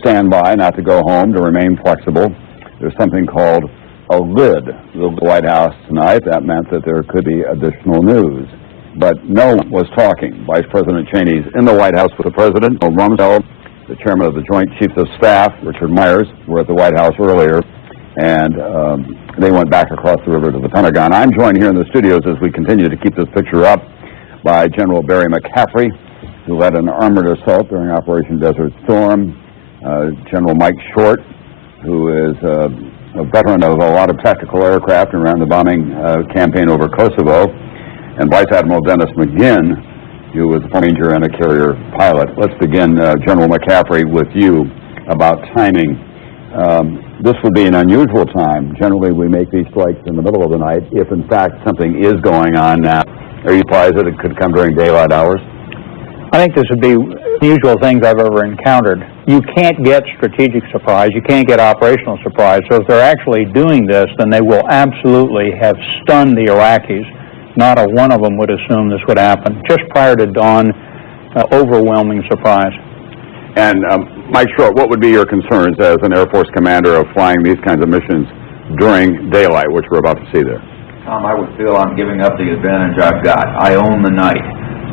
stand by, not to go home, to remain flexible. There's something called a lid, the White House tonight. That meant that there could be additional news. But no one was talking. Vice President Cheney's in the White House with the President. Rumsfeld, the Chairman of the Joint Chiefs of Staff, Richard Myers, were at the White House earlier, and they went back across the river to the Pentagon. I'm joined here in the studios as we continue to keep this picture up by General Barry McCaffrey, who led an armored assault during Operation Desert Storm, General Mike Short, who is a veteran of a lot of tactical aircraft around the bombing campaign over Kosovo, and Vice Admiral Dennis McGinn, who was a ranger and a carrier pilot. Let's begin, General McCaffrey, with you about timing. This would be an unusual time. Generally, we make these strikes in the middle of the night. If, in fact, something is going on now, are you surprised that it could come during daylight hours? I think this would be unusual things I've ever encountered. You can't get strategic surprise. You can't get operational surprise. So if they're actually doing this, then they will absolutely have stunned the Iraqis. Not a one of them would assume this would happen. Just prior to dawn, overwhelming surprise. And Mike Short, what would be your concerns as an Air Force commander of flying these kinds of missions during daylight, which we're about to see there? Tom, I would feel I'm giving up the advantage I've got. I own the night.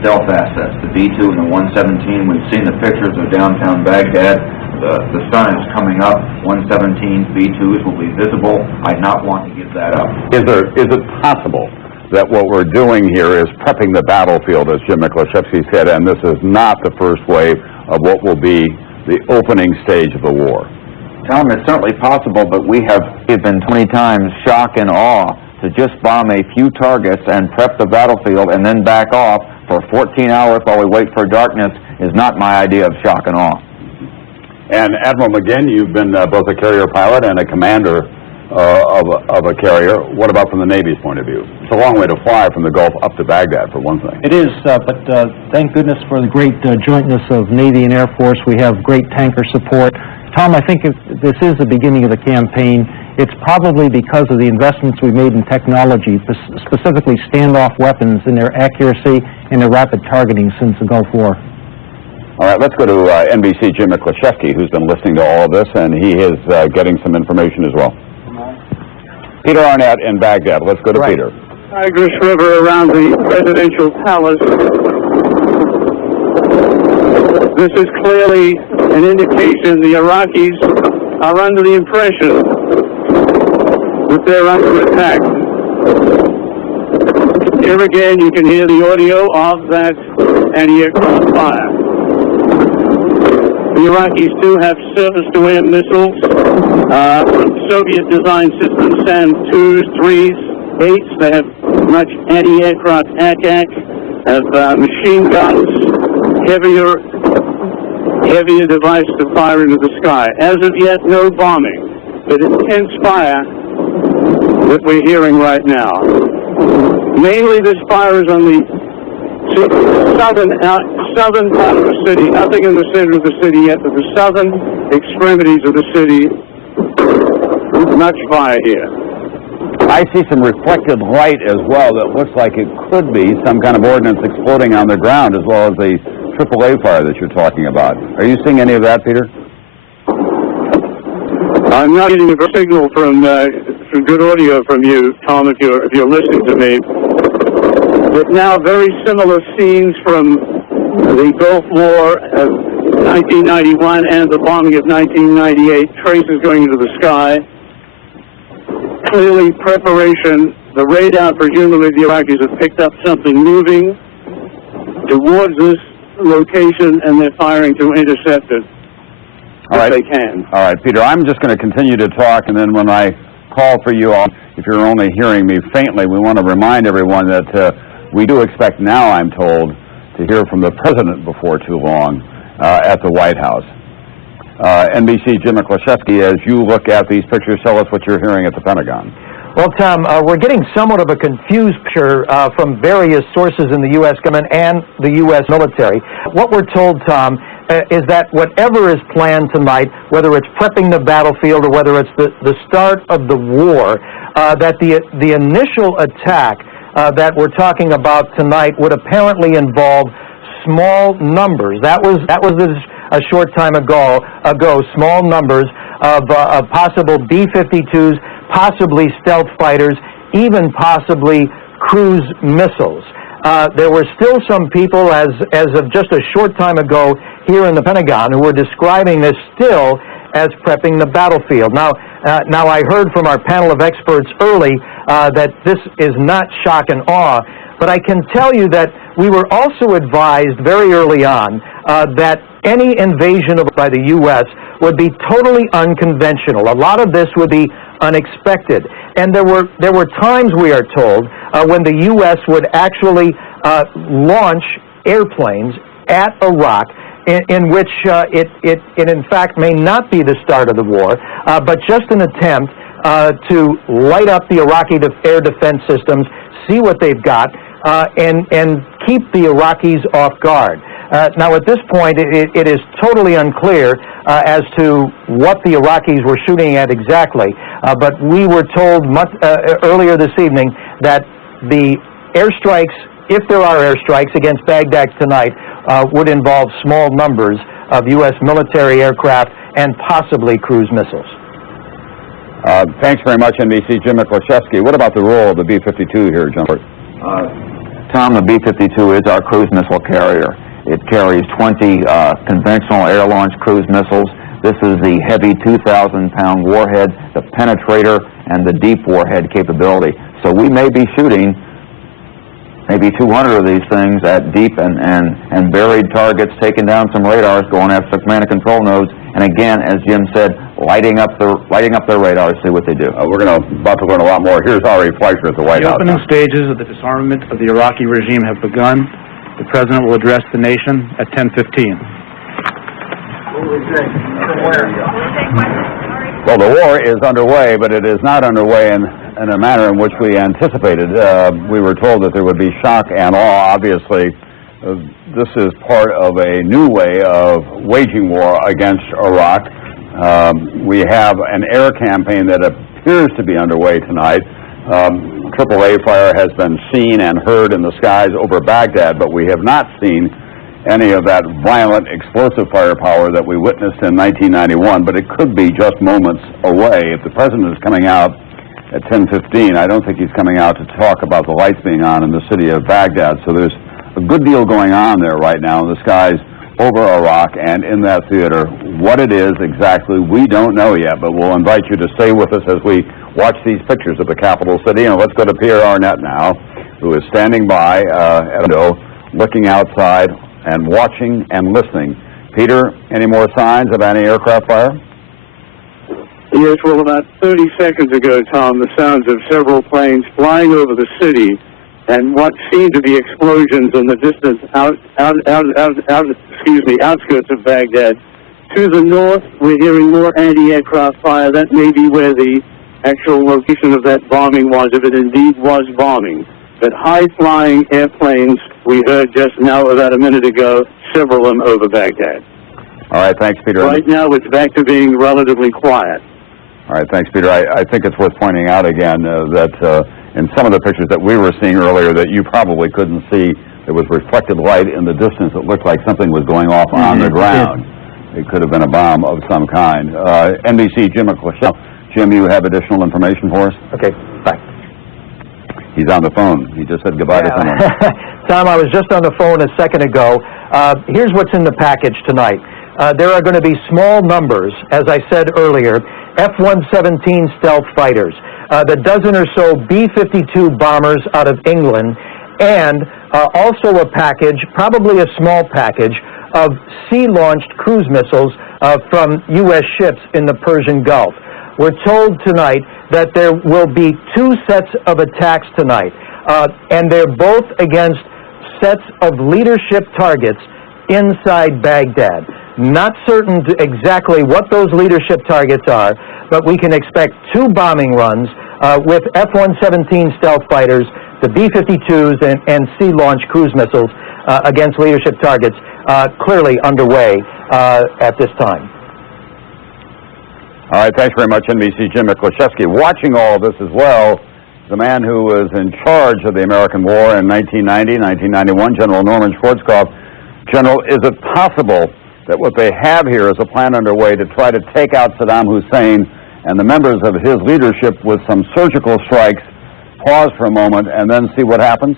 Stealth assets, the B-2 and the 117. We've seen the pictures of downtown Baghdad. The sun is coming up. 117 B-2s will be visible. I not want to give that up. Is it possible that what we're doing here is prepping the battlefield, as Jim Miklashevsky said, and this is not the first wave of what will be the opening stage of the war? Tom, it's certainly possible, but we have been 20 times shock and awe. To just bomb a few targets and prep the battlefield and then back off for 14 hours while we wait for darkness is not my idea of shock and awe. And Admiral McGinn, you've been both a carrier pilot and a commander of a carrier. What about from the Navy's point of view? It's a long way to fly from the Gulf up to Baghdad, for one thing. It is, but thank goodness for the great jointness of Navy and Air Force. We have great tanker support. Tom, I think if this is the beginning of the campaign, it's probably because of the investments we made in technology, specifically standoff weapons and their accuracy and their rapid targeting since the Gulf War. All right, let's go to NBC Jim Miklashevsky, who's been listening to all of this, and he is getting some information as well. Peter Arnett in Baghdad. Let's go to Peter. Tigris River around the presidential palace. This is clearly an indication the Iraqis are under the impression that they're under attack. Here again, you can hear the audio of that anti-aircraft fire. The Iraqis do have surface-to-air missiles, Soviet-designed systems, SAM-2s, 3s, 8s. They have much anti-aircraft attack, have machine guns, heavier device to fire into the sky. As of yet, no bombing, but intense fire that we're hearing right now. Mainly this fire is on the southern part of the city, nothing in the center of the city yet, but the southern extremities of the city, much fire here. I see some reflected light as well that looks like it could be some kind of ordnance exploding on the ground, as well as the AAA fire that you're talking about. Are you seeing any of that, Peter? I'm not getting a signal from good audio from you, Tom, if you're listening to me. But now very similar scenes from the Gulf War of 1991 and the bombing of 1998, traces going into the sky. Clearly preparation. The radar, presumably the Iraqis have picked up something moving towards this location, and they're firing to intercept it if they can. All right, Peter, I'm just going to continue to talk, and then when I call for you all, if you're only hearing me faintly, we want to remind everyone that we do expect now, I'm told, to hear from the President before too long at the White House. NBC Jim Miklashevsky, as you look at these pictures, tell us what you're hearing at the Pentagon. Well, Tom, we're getting somewhat of a confused picture from various sources in the U.S. government and the U.S. military. What we're told, Tom, is that whatever is planned tonight, whether it's prepping the battlefield or whether it's the start of the war, that the initial attack that we're talking about tonight would apparently involve small numbers. That was a short time ago, small numbers of possible B-52s, possibly stealth fighters, even possibly cruise missiles. There were still some people, as of just a short time ago here in the Pentagon, who were describing this still as prepping the battlefield. Now I heard from our panel of experts early that this is not shock and awe, but I can tell you that we were also advised very early on that any invasion by the U.S. would be totally unconventional. A lot of this would be unexpected. And there were times, we are told, when the U.S. would actually launch airplanes at Iraq in which it in fact may not be the start of the war, but just an attempt to light up the Iraqi air defense systems, see what they've got, and keep the Iraqis off guard. Now, at this point, it is totally unclear as to what the Iraqis were shooting at exactly, but we were told earlier this evening that the airstrikes, if there are airstrikes against Baghdad tonight, would involve small numbers of U.S. military aircraft and possibly cruise missiles. Thanks very much, NBC. Jim Miklashevsky. What about the role of the B-52 here, John? Tom, the B-52 is our cruise missile carrier. It carries 20 conventional air-launched cruise missiles. This is the heavy 2,000-pound warhead, the penetrator, and the deep warhead capability. So we may be shooting maybe 200 of these things at deep and buried targets, taking down some radars, going after command and control nodes, and again, as Jim said, lighting up their radars, see what they do. We're about to learn a lot more. Here's Ari Fleischer at the White House. The opening stages of the disarmament of the Iraqi regime have begun. The President will address the nation at 10:15. Well, the war is underway, but it is not underway in a manner in which we anticipated. We were told that there would be shock and awe. Obviously, this is part of a new way of waging war against Iraq. We have an air campaign that appears to be underway tonight. AAA fire has been seen and heard in the skies over Baghdad, but we have not seen any of that violent explosive firepower that we witnessed in 1991, but it could be just moments away. If the President is coming out at 10:15, I don't think he's coming out to talk about the lights being on in the city of Baghdad. So there's a good deal going on there right now in the skies over Iraq and in that theater. What it is exactly, we don't know yet, but we'll invite you to stay with us as we watch these pictures of the capital city. And let's go to Pierre Arnett now, who is standing by at a window, looking outside and watching and listening. Peter, any more signs of anti-aircraft fire? Yes, well, about 30 seconds ago, Tom, the sounds of several planes flying over the city and what seemed to be explosions in the distance outskirts of Baghdad. To the north, we're hearing more anti-aircraft fire. That may be where the actual location of that bombing was, if it indeed was bombing. But high-flying airplanes, we heard just now, about a minute ago, several of them over Baghdad. All right, thanks, Peter. Right now, it's back to being relatively quiet. All right, thanks, Peter. I think it's worth pointing out again that in some of the pictures that we were seeing earlier that you probably couldn't see, there was reflected light in the distance. It looked like something was going off on the ground. It could have been a bomb of some kind. NBC, Jim McClellan. Jim, you have additional information for us? Okay, bye. He's on the phone. He just said goodbye to someone. Tom, I was just on the phone a second ago. Here's what's in the package tonight. There are going to be small numbers, as I said earlier, F-117 stealth fighters, the dozen or so B-52 bombers out of England, and also a package, probably a small package, of sea-launched cruise missiles from U.S. ships in the Persian Gulf. We're told tonight that there will be 2 sets of attacks tonight, and they're both against sets of leadership targets inside Baghdad. Not certain exactly what those leadership targets are, but we can expect 2 bombing runs with F-117 stealth fighters, the B-52s, and sea-launched cruise missiles against leadership targets clearly underway at this time. All right, thanks very much, NBC Jim Miklashevsky. Watching all of this as well, the man who was in charge of the American war in 1990, 1991, General Norman Schwarzkopf. General, is it possible that what they have here is a plan underway to try to take out Saddam Hussein and the members of his leadership with some surgical strikes, pause for a moment, and then see what happens?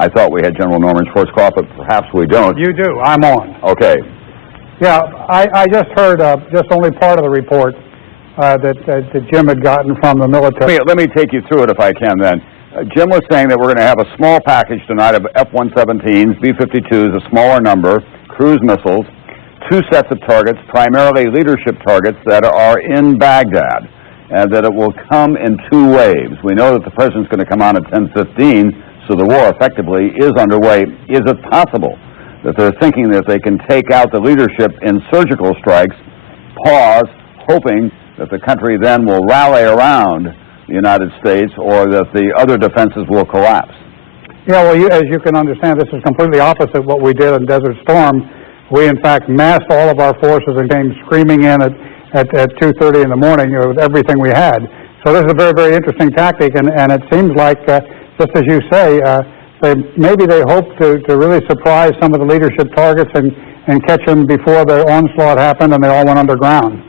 I thought we had General Norman Schwarzkopf, but perhaps we don't. You do. I'm on. Okay. Yeah, I just heard just only part of the report that Jim had gotten from the military. Let me take you through it if I can then. Jim was saying that we're going to have a small package tonight of F-117s, B-52s, a smaller number, cruise missiles, 2 sets of targets, primarily leadership targets that are in Baghdad, and that it will come in 2 waves. We know that the president's going to come on at 10:15, so the war effectively is underway. Is it possible that they're thinking that they can take out the leadership in surgical strikes, pause, hoping that the country then will rally around the United States, or that the other defenses will collapse? Yeah, well, as you can understand, this is completely opposite what we did in Desert Storm. We, in fact, massed all of our forces and came screaming in at 2:30 in the morning with everything we had. So this is a very, very interesting tactic, and it seems like, just as you say, maybe they hope to really surprise some of the leadership targets and catch them before the onslaught happened and they all went underground.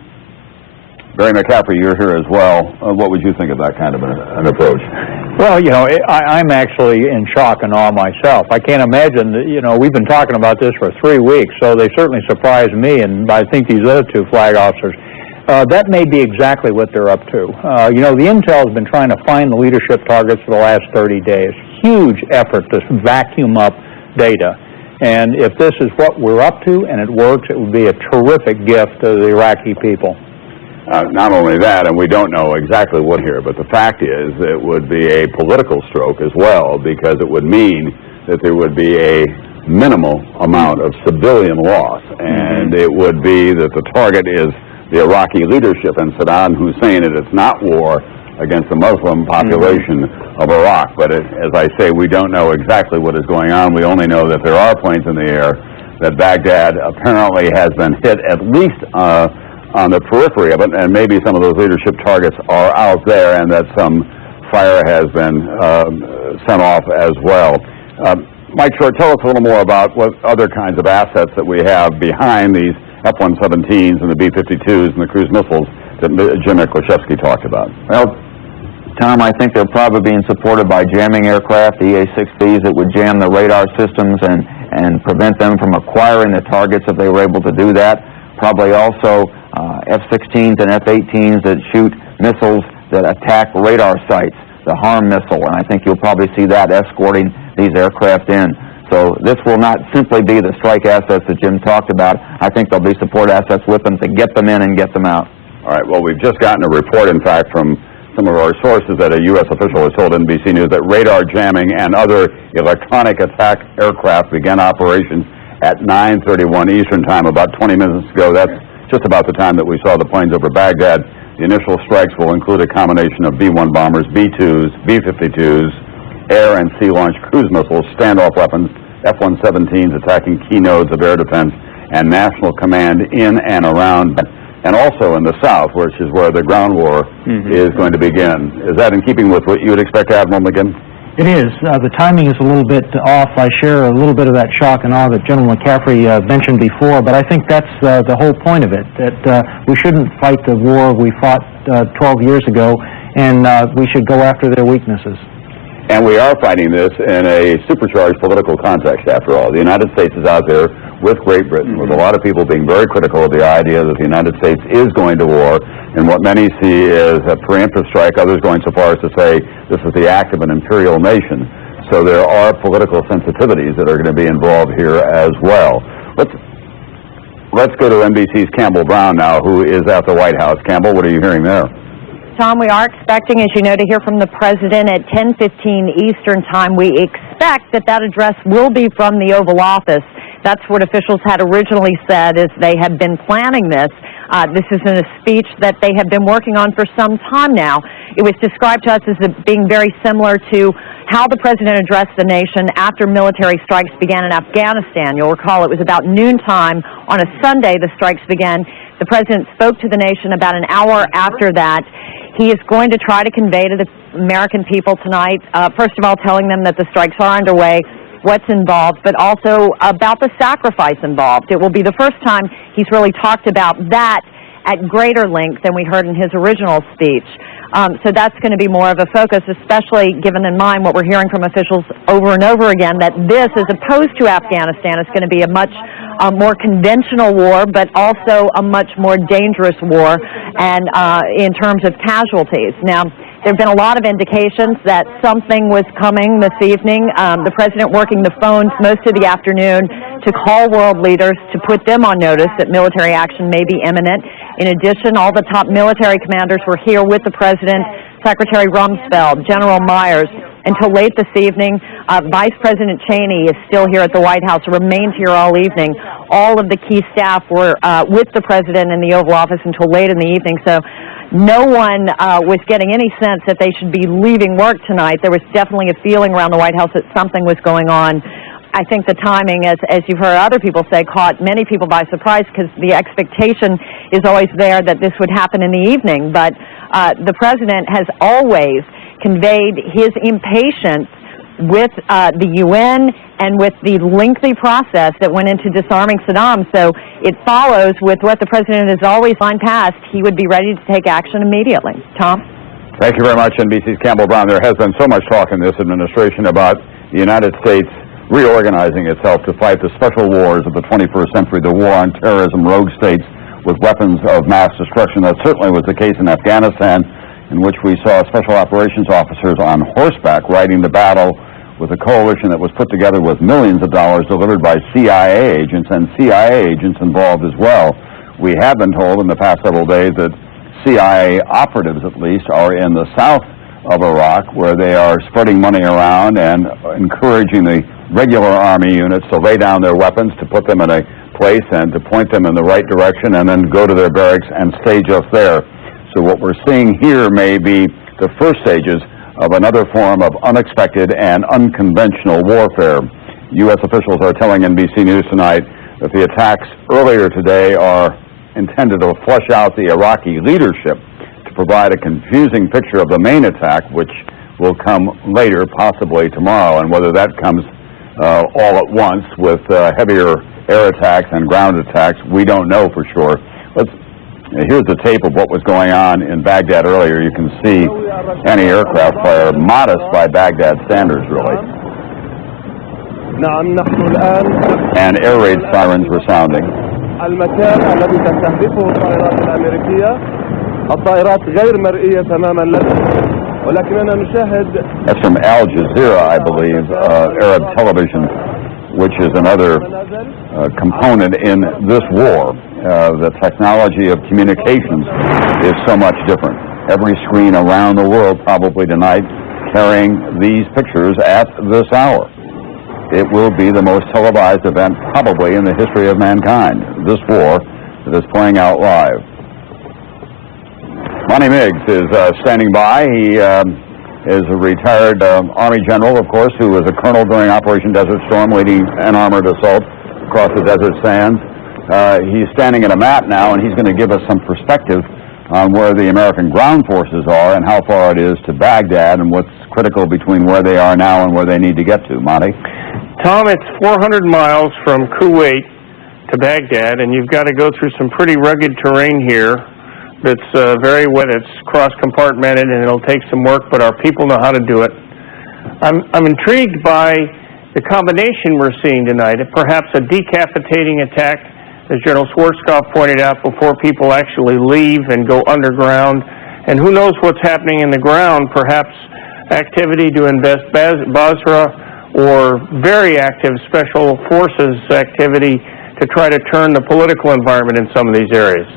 Barry McCaffrey, you're here as well. What would you think of that kind of an approach? Well, you know, I'm actually in shock and awe myself. I can't imagine that, you know, we've been talking about this for 3 weeks, so they certainly surprised me, and I think these other 2 flag officers. That may be exactly what they're up to. You know, the intel has been trying to find the leadership targets for the last 30 days. Huge effort to vacuum up data. And if this is what we're up to and it works, it would be a terrific gift to the Iraqi people. Not only that, and we don't know exactly what here, but the fact is it would be a political stroke as well, because it would mean that there would be a minimal amount of civilian loss, and it would be that the target is the Iraqi leadership and Saddam Hussein, and it's not war against the Muslim population of Iraq. But as I say, we don't know exactly what is going on. We only know that there are planes in the air, that Baghdad apparently has been hit at least on the periphery of it, and maybe some of those leadership targets are out there, and that some fire has been sent off as well. Mike Short, tell us a little more about what other kinds of assets that we have behind these F-117s and the B-52s and the cruise missiles that Jim Miklashevsky talked about. Well, Tom, I think they're probably being supported by jamming aircraft, the EA-6Bs, that would jam the radar systems and prevent them from acquiring the targets if they were able to do that. Probably also F-16s and F-18s that shoot missiles that attack radar sites, the HARM missile, and I think you'll probably see that escorting these aircraft in. So this will not simply be the strike assets that Jim talked about. I think there'll be support assets with them to get them in and get them out. All right, well, we've just gotten a report, in fact, from some of our sources that a U.S. official has told NBC News that radar jamming and other electronic attack aircraft began operations at 9:31 Eastern Time about 20 minutes ago. That's just about the time that we saw the planes over Baghdad. The initial strikes will include a combination of B-1 bombers, B-2s, B-52s, air and sea-launched cruise missiles, standoff weapons, F-117s attacking key nodes of air defense, and national command in and around, and also in the south, which is where the ground war is going to begin. Is that in keeping with what you would expect, Admiral McGinn? It is. The timing is a little bit off. I share a little bit of that shock and awe that General McCaffrey mentioned before, but I think that's the whole point of it, that we shouldn't fight the war we fought 12 years ago, and we should go after their weaknesses. And we are fighting this in a supercharged political context, after all. The United States is out there with Great Britain, with a lot of people being very critical of the idea that the United States is going to war, and what many see is a preemptive strike, others going so far as to say this is the act of an imperial nation. So there are political sensitivities that are going to be involved here as well. Let's go to NBC's Campbell Brown now, who is at the White House. Campbell, what are you hearing there? Tom, we are expecting, as you know, to hear from the President at 10:15 Eastern Time. We expect that address will be from the Oval Office. That's what officials had originally said, as they have been planning this. This is in a speech that they have been working on for some time now. It was described to us as being very similar to how the President addressed the nation after military strikes began in Afghanistan. You'll recall it was about noontime on a Sunday the strikes began. The President spoke to the nation about an hour after that. He is going to try to convey to the American people tonight, first of all, telling them that the strikes are underway, what's involved, but also about the sacrifice involved. It will be the first time he's really talked about that at greater length than we heard in his original speech. So that's going to be more of a focus, especially given in mind what we're hearing from officials over and over again, that this, as opposed to Afghanistan, is going to be a much more conventional war, but also a much more dangerous war, and in terms of casualties. Now, there have been a lot of indications that something was coming this evening. The president working the phones most of the afternoon to call world leaders to put them on notice that military action may be imminent. In addition, all the top military commanders were here with the president, Secretary Rumsfeld, General Myers. Until late this evening, Vice President Cheney is still here at the White House, remained here all evening. All of the key staff were with the president in the Oval Office until late in the evening, so no one was getting any sense that they should be leaving work tonight. There was definitely a feeling around the White House that something was going on. I think the timing, as you've heard other people say, caught many people by surprise, because the expectation is always there that this would happen in the evening. But the president has always conveyed his impatience with the UN and with the lengthy process that went into disarming Saddam. So it follows with what the president has always gone past. He would be ready to take action immediately. Tom? Thank you very much, NBC's Campbell Brown. There has been so much talk in this administration about the United States reorganizing itself to fight the special wars of the 21st century, the war on terrorism, rogue states with weapons of mass destruction. That certainly was the case in Afghanistan, in which we saw special operations officers on horseback riding the battle with a coalition that was put together with millions of dollars delivered by CIA agents, and CIA agents involved as well. We have been told in the past several days that CIA operatives, at least, are in the south of Iraq, where they are spreading money around and encouraging the regular Army units to lay down their weapons, to put them in a place and to point them in the right direction, and then go to their barracks and stay just there. So what we're seeing here may be the first stages of another form of unexpected and unconventional warfare. U.S. officials are telling NBC News tonight that the attacks earlier today are intended to flush out the Iraqi leadership, to provide a confusing picture of the main attack, which will come later, possibly tomorrow. And whether that comes all at once with heavier air attacks and ground attacks, we don't know for sure. Here's the tape of what was going on in Baghdad earlier. You can see anti-aircraft fire, modest by Baghdad standards, really. And air raid sirens were sounding. That's from Al Jazeera, I believe, Arab television, which is another component in this war. The technology of communications is so much different. Every screen around the world probably tonight carrying these pictures at this hour. It will be the most televised event probably in the history of mankind, this war that is playing out live. Monty Miggs is standing by. He is a retired Army general, of course, who was a colonel during Operation Desert Storm, leading an armored assault across the desert sands. He's standing at a map now, and he's going to give us some perspective on where the American ground forces are and how far it is to Baghdad and what's critical between where they are now and where they need to get to. Monty? Tom, it's 400 miles from Kuwait to Baghdad, and you've got to go through some pretty rugged terrain here that's very wet. It's cross-compartmented, and it'll take some work, but our people know how to do it. I'm intrigued by the combination we're seeing tonight, perhaps a decapitating attack, as General Schwarzkopf pointed out, before people actually leave and go underground. And who knows what's happening in the ground, perhaps activity to invest Basra, or very active special forces activity to try to turn the political environment in some of these areas.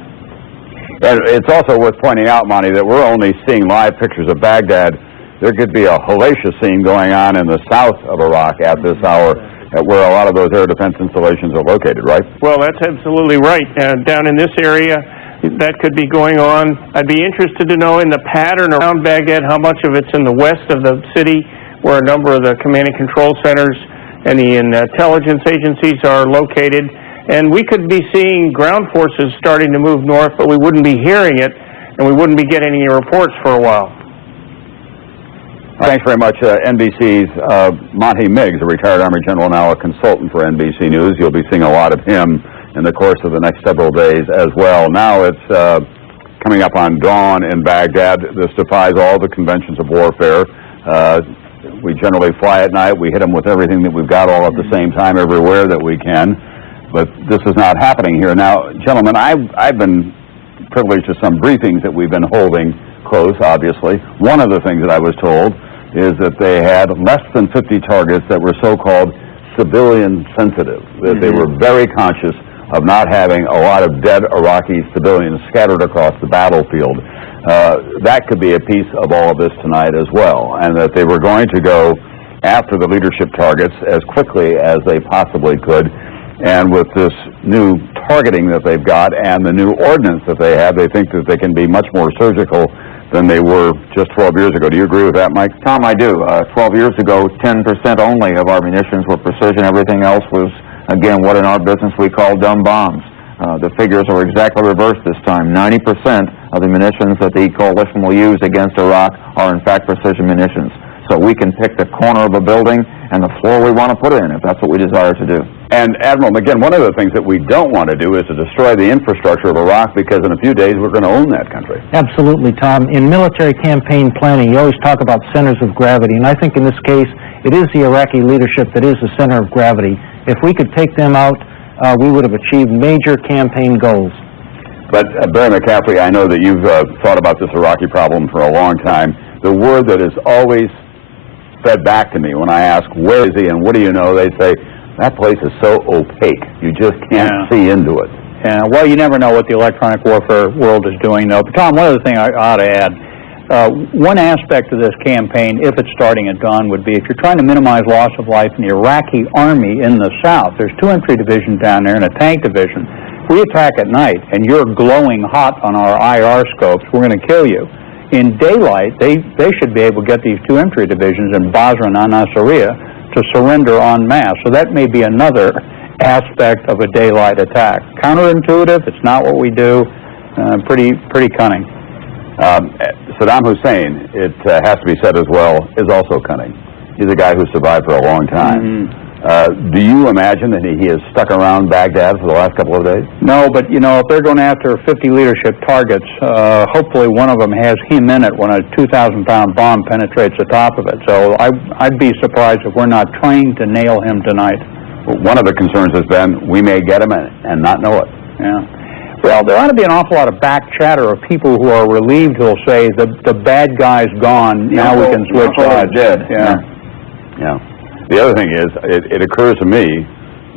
And it's also worth pointing out, Monty, that we're only seeing live pictures of Baghdad. There could be a hellacious scene going on in the south of Iraq at this hour, where a lot of those air defense installations are located, right? Well, that's absolutely right. Down in this area, that could be going on. I'd be interested to know in the pattern around Baghdad how much of it's in the west of the city, where a number of the command and control centers and the intelligence agencies are located. And we could be seeing ground forces starting to move north, but we wouldn't be hearing it, and we wouldn't be getting any reports for a while. Thanks very much. NBC's Monty Miggs, a retired Army general, now a consultant for NBC News. You'll be seeing a lot of him in the course of the next several days as well. Now it's coming up on dawn in Baghdad. This defies all the conventions of warfare. We generally fly at night. We hit them with everything that we've got all at the same time everywhere that we can. But this is not happening here. Now, gentlemen, I've been privileged to some briefings that we've been holding close, obviously. One of the things that I was told is that they had less than 50 targets that were so-called civilian sensitive, that they were very conscious of not having a lot of dead Iraqi civilians scattered across the battlefield. That could be a piece of all of this tonight as well, and that they were going to go after the leadership targets as quickly as they possibly could. And with this new targeting that they've got and the new ordnance that they have, they think that they can be much more surgical than they were just 12 years ago. Do you agree with that, Mike? Tom, I do. 12 years ago, 10% only of our munitions were precision. Everything else was, again, what in our business we call dumb bombs. The figures are exactly reversed this time. 90% of the munitions that the coalition will use against Iraq are, in fact, precision munitions. So we can pick the corner of a building and the floor we want to put in, if that's what we desire to do. And, Admiral, again, one of the things that we don't want to do is to destroy the infrastructure of Iraq, because in a few days we're going to own that country. Absolutely, Tom. In military campaign planning, you always talk about centers of gravity, and I think in this case, it is the Iraqi leadership that is the center of gravity. If we could take them out, we would have achieved major campaign goals. But, Barry McCaffrey, I know that you've thought about this Iraqi problem for a long time. The word that is always fed back to me when I ask, where is he and what do you know, they say, that place is so opaque. You just can't see into it. Yeah, well, you never know what the electronic warfare world is doing, though. But, Tom, one other thing I ought to add. One aspect of this campaign, if it's starting at dawn, would be if you're trying to minimize loss of life in the Iraqi army in the south, there's 2 infantry divisions down there and a tank division. If we attack at night and you're glowing hot on our IR scopes, we're going to kill you. In daylight, they should be able to get these 2 infantry divisions in Basra and Al-Nasiriyah to surrender en masse. So that may be another aspect of a daylight attack. Counterintuitive, it's not what we do, pretty cunning. Saddam Hussein, it has to be said as well, is also cunning. He's a guy who survived for a long time. Do you imagine that he has stuck around Baghdad for the last couple of days? No, but, you know, if they're going after 50 leadership targets, hopefully one of them has him in it when a 2,000-pound bomb penetrates the top of it. So I'd be surprised if we're not trying to nail him tonight. One of the concerns has been we may get him and not know it. Yeah. Well, there ought to be an awful lot of back chatter of people who are relieved who'll say the bad guy's gone, now we can switch sides. Yeah. The other thing is, it occurs to me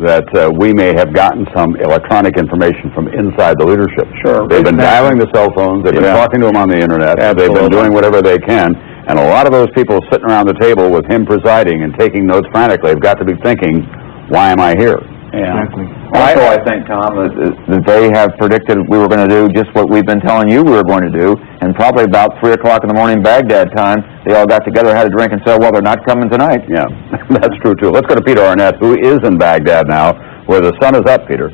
that we may have gotten some electronic information from inside the leadership. Sure. They've been dialing the cell phones, they've been talking to him on the internet, they've been doing whatever they can, and a lot of those people sitting around the table with him presiding and taking notes frantically have got to be thinking, why am I here? Yeah. Exactly. Also, I think, Tom, that they have predicted we were going to do just what we've been telling you we were going to do, and probably about 3 o'clock in the morning Baghdad time, they all got together, had a drink, and said, well, they're not coming tonight. Yeah, that's true, too. Let's go to Peter Arnett, who is in Baghdad now, where the sun is up, Peter.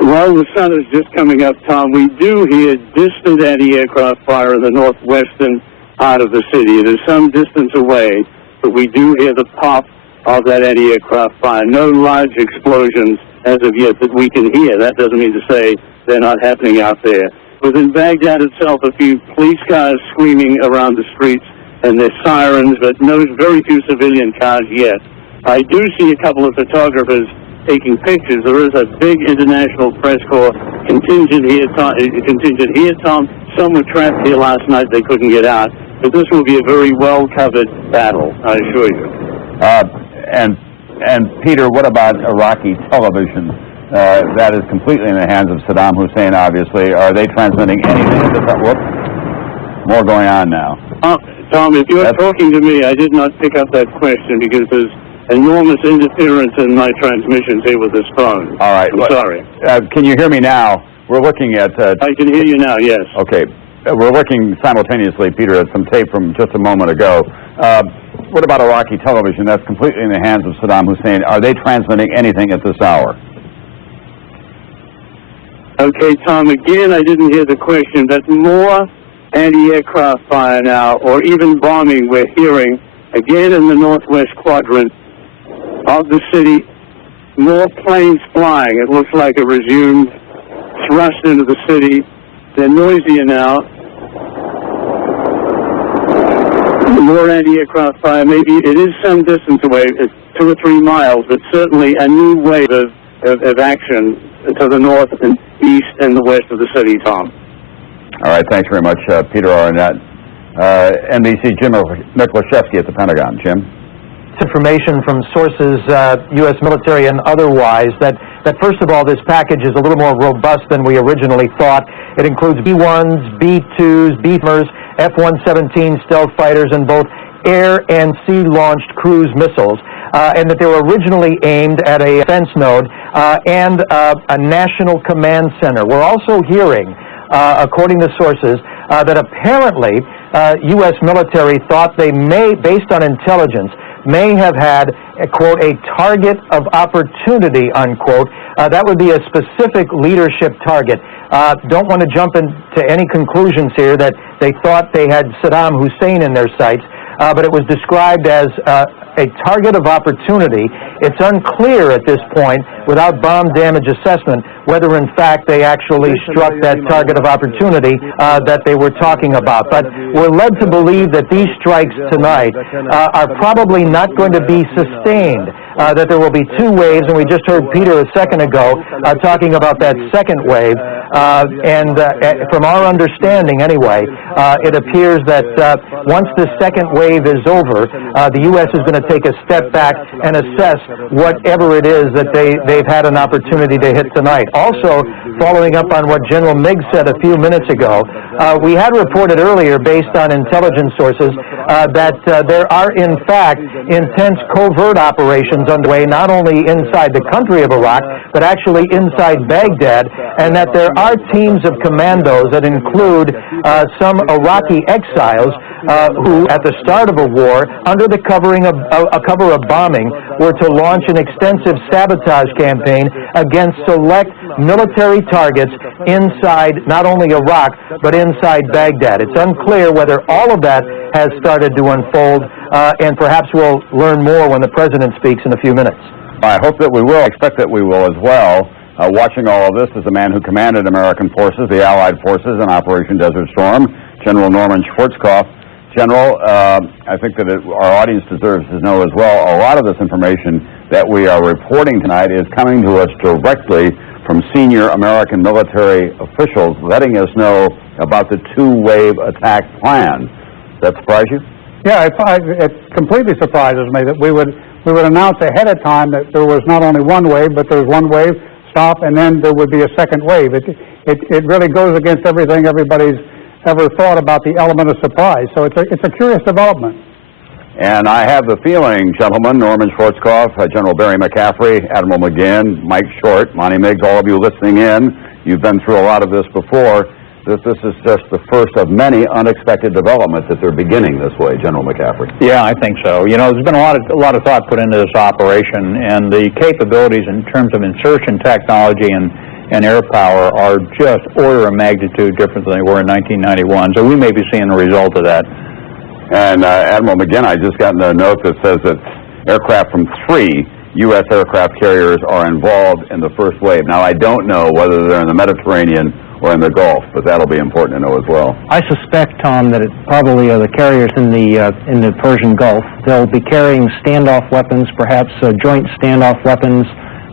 Well, the sun is just coming up, Tom. We do hear distant anti-aircraft fire in the northwestern part of the city. It is some distance away, but we do hear the pop of that anti-aircraft fire. No large explosions as of yet that we can hear. That doesn't mean to say they're not happening out there. Within Baghdad itself, a few police cars screaming around the streets and their sirens, but very few civilian cars yet. I do see a couple of photographers taking pictures. There is a big international press corps contingent here, Tom. Some were trapped here last night. They couldn't get out. But this will be a very well-covered battle, I assure you. And Peter, what about Iraqi television? That is completely in the hands of Saddam Hussein, obviously. Are they transmitting anything at this time? Whoops. More going on now. Tom, if you're talking to me, I did not pick up that question because there's enormous interference in my transmissions here with this phone. All right. I'm sorry. Can you hear me now? We're looking at... I can hear you now, yes. Okay. We're looking simultaneously, Peter, at some tape from just a moment ago. What about Iraqi television? That's completely in the hands of Saddam Hussein. Are they transmitting anything at this hour? Okay, Tom, again, I didn't hear the question, but more anti-aircraft fire now, or even bombing we're hearing, again in the northwest quadrant of the city. More planes flying. It looks like a resumed thrust into the city. They're noisier now. More anti-aircraft fire. Maybe it is some distance away, it's 2 or 3 miles, but certainly a new wave of action to the north and east and the west of the city, Tom. All right, thanks very much, Peter Arnett. NBC Jim Miklashevsky at the Pentagon. Jim? Information from sources, U.S. military and otherwise, that first of all, this package is a little more robust than we originally thought. It includes B-1s, B-2s, B-bombers, F-117 stealth fighters, and both air and sea-launched cruise missiles, and that they were originally aimed at a defense node and a national command center. We're also hearing, according to sources, that apparently U.S. military thought they may, based on intelligence, may have had, quote, a target of opportunity, unquote. That would be a specific leadership target. Don't want to jump into any conclusions here that they thought they had Saddam Hussein in their sights, but it was described as a target of opportunity. It's unclear at this point, without bomb damage assessment, whether in fact they actually struck that target of opportunity that they were talking about. But we're led to believe that these strikes tonight are probably not going to be sustained, that there will be 2 waves, and we just heard Peter a second ago talking about that second wave, and from our understanding anyway, it appears that once the second wave is over, the U.S. is going to take a step back and assess whatever it is that they've had an opportunity to hit tonight. Also, following up on what General Miggs said a few minutes ago, we had reported earlier, based on intelligence sources, that there are in fact intense covert operations underway, not only inside the country of Iraq, but actually inside Baghdad, and that there are teams of commandos that include some Iraqi exiles who, at the start of a war, under the cover of bombing, were to launch an extensive sabotage campaign against select military targets inside not only Iraq, but inside Baghdad. It's unclear whether all of that has started to unfold, and perhaps we'll learn more when the President speaks in a few minutes. I hope that we will. I expect that we will as well. Watching all of this is the man who commanded American forces, the Allied forces, in Operation Desert Storm, General Norman Schwarzkopf. General, I think that our audience deserves to know as well, a lot of this information that we are reporting tonight is coming to us directly from senior American military officials letting us know about the 2-wave attack plan. Does that surprise you? Yeah, it completely surprises me that we would announce ahead of time that there was not only 1 wave, but there was 1 wave, stop, and then there would be a second wave. It really goes against everything everybody's ever thought about the element of surprise. So it's a curious development. And I have the feeling, gentlemen, Norman Schwarzkopf, General Barry McCaffrey, Admiral McGinn, Mike Short, Monty Miggs, all of you listening in, you've been through a lot of this before, that this is just the first of many unexpected developments that they're beginning this way, General McCaffrey. Yeah, I think so. You know, there's been a lot of thought put into this operation, and the capabilities in terms of insertion technology and air power are just order of magnitude different than they were in 1991. So we may be seeing the result of that. And Admiral McGinn, I just got a note that says that aircraft from 3 U.S. aircraft carriers are involved in the first wave. Now, I don't know whether they're in the Mediterranean or in the Gulf, but that'll be important to know as well. I suspect, Tom, that it probably are the carriers in the Persian Gulf. They'll be carrying standoff weapons, perhaps joint standoff weapons,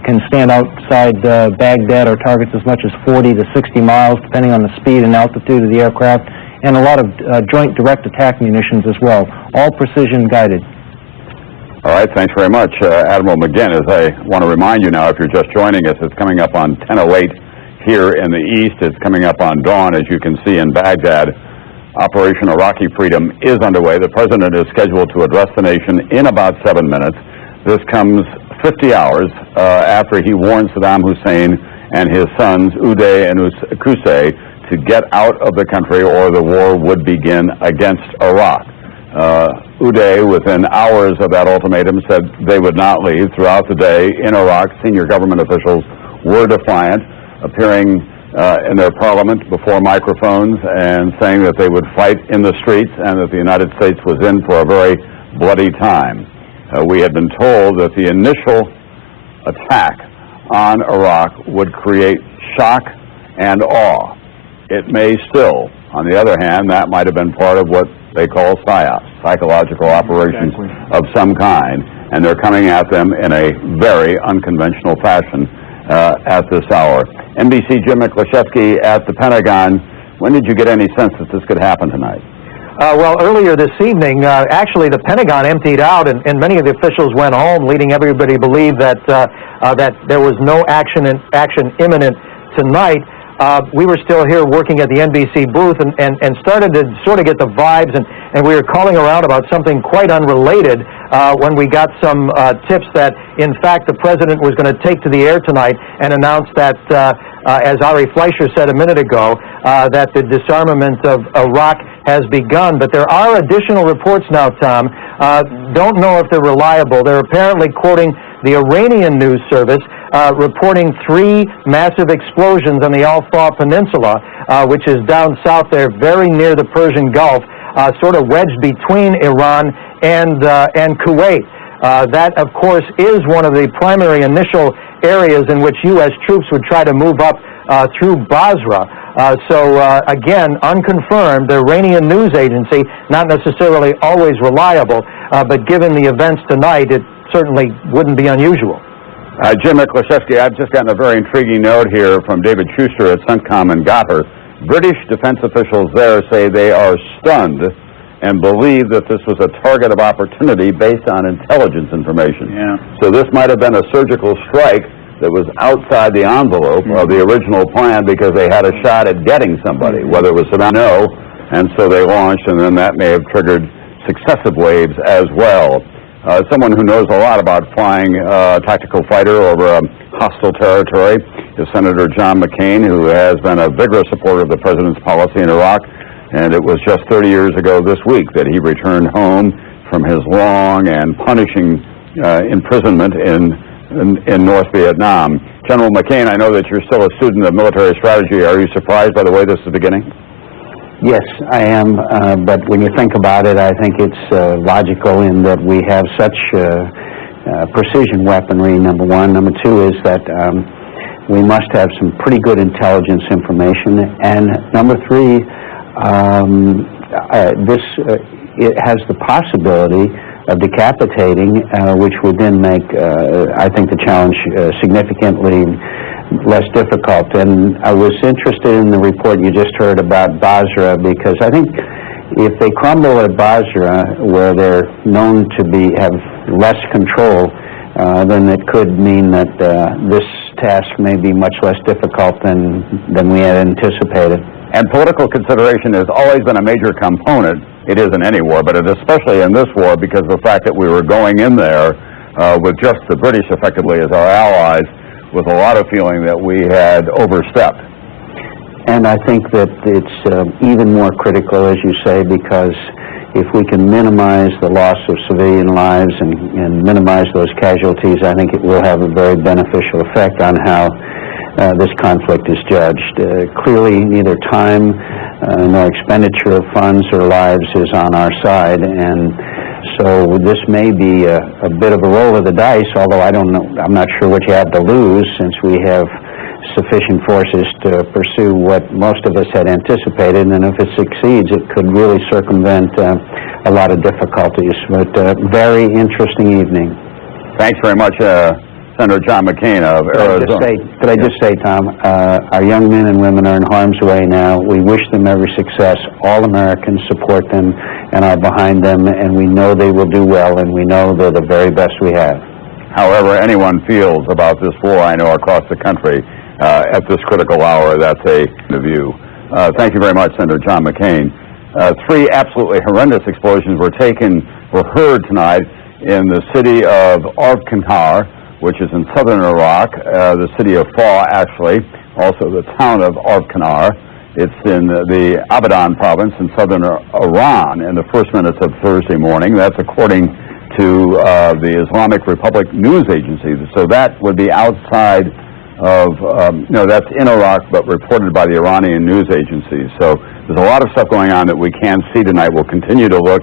can stand outside Baghdad or targets as much as 40 to 60 miles, depending on the speed and altitude of the aircraft, and a lot of joint direct attack munitions as well, all precision guided. All right, thanks very much, Admiral McGinn. As I want to remind you now, if you're just joining us, it's coming up on 10:08 here in the east. It's coming up on dawn, as you can see, in Baghdad. Operation Iraqi Freedom is underway. The President is scheduled to address the nation in about 7 minutes. This comes 50 hours after he warned Saddam Hussein and his sons, Uday and Qusay, to get out of the country or the war would begin against Iraq. Uday, within hours of that ultimatum, said they would not leave. Throughout the day in Iraq, senior government officials were defiant, appearing in their parliament before microphones and saying that they would fight in the streets and that the United States was in for a very bloody time. We had been told that the initial attack on Iraq would create shock and awe. It may still. On the other hand, that might have been part of what they call PSYOPs, psychological operations of some kind, and they're coming at them in a very unconventional fashion at this hour. NBC Jim Miklashevsky at the Pentagon, when did you get any sense that this could happen tonight? Well, earlier this evening, actually the Pentagon emptied out and many of the officials went home, leading everybody to believe that that there was no action imminent tonight. We were still here working at the NBC booth and started to sort of get the vibes, and we were calling around about something quite unrelated when we got some tips that, in fact, the President was going to take to the air tonight and announce that, as Ari Fleischer said a minute ago, that the disarmament of Iraq has begun. But there are additional reports now, Tom. Don't know if they're reliable. They're apparently quoting the Iranian news service, reporting 3 massive explosions on the Al-Faw Peninsula, which is down south there, very near the Persian Gulf, sort of wedged between Iran and Kuwait. That, of course, is one of the primary initial areas in which U.S. troops would try to move up through Basra. Again, unconfirmed, the Iranian news agency, not necessarily always reliable, but given the events tonight, it certainly wouldn't be unusual. Jim Miklashevsky, I've just gotten a very intriguing note here from David Schuster at CENTCOM in Qatar. British defense officials there say they are stunned and believe that this was a target of opportunity based on intelligence information. Yeah. So this might have been a surgical strike that was outside the envelope of the original plan because they had a shot at getting somebody, whether it was Saddam, no, and so they launched, and then that may have triggered successive waves as well. Someone who knows a lot about flying a tactical fighter over hostile territory is Senator John McCain, who has been a vigorous supporter of the President's policy in Iraq. And it was just 30 years ago this week that he returned home from his long and punishing imprisonment in North Vietnam. General McCain, I know that you're still a student of military strategy. Are you surprised by the way this is beginning? Yes, I am, but when you think about it, I think it's logical in that we have such precision weaponry, number one. Number two is that we must have some pretty good intelligence information. And number three, it has the possibility of decapitating, which would then make, I think, the challenge significantly less difficult. And I was interested in the report you just heard about Basra, because I think if they crumble at Basra, where they're known to have less control, then it could mean that this task may be much less difficult than we had anticipated. And political consideration has always been a major component. It is in any war, but especially in this war, because of the fact that we were going in there with just the British effectively as our allies, with a lot of feeling that we had overstepped. And I think that it's even more critical, as you say, because if we can minimize the loss of civilian lives and minimize those casualties, I think it will have a very beneficial effect on how this conflict is judged. Clearly, neither time nor expenditure of funds or lives is on our side, and so this may be a bit of a roll of the dice, although I'm not sure what you have to lose, since we have sufficient forces to pursue what most of us had anticipated, and if it succeeds, it could really circumvent a lot of difficulties. But very interesting evening. Thanks very much, Senator John McCain of Arizona. Could I just say, Tom, our young men and women are in harm's way now. We wish them every success. All Americans support them and are behind them, and we know they will do well, and we know they're the very best we have. However anyone feels about this war, I know across the country, at this critical hour, that's a view. Thank you very much, Senator John McCain. 3 absolutely horrendous explosions were heard tonight in the city of Arv-Kandar, which is in southern Iraq, the city of Faw, actually, also the town of Arv-Kandar. It's in the Abadan province in southern Iran in the first minutes of Thursday morning. That's according to the Islamic Republic news agency. So that would be outside that's in Iraq, but reported by the Iranian news agencies. So there's a lot of stuff going on that we can't see tonight. We'll continue to look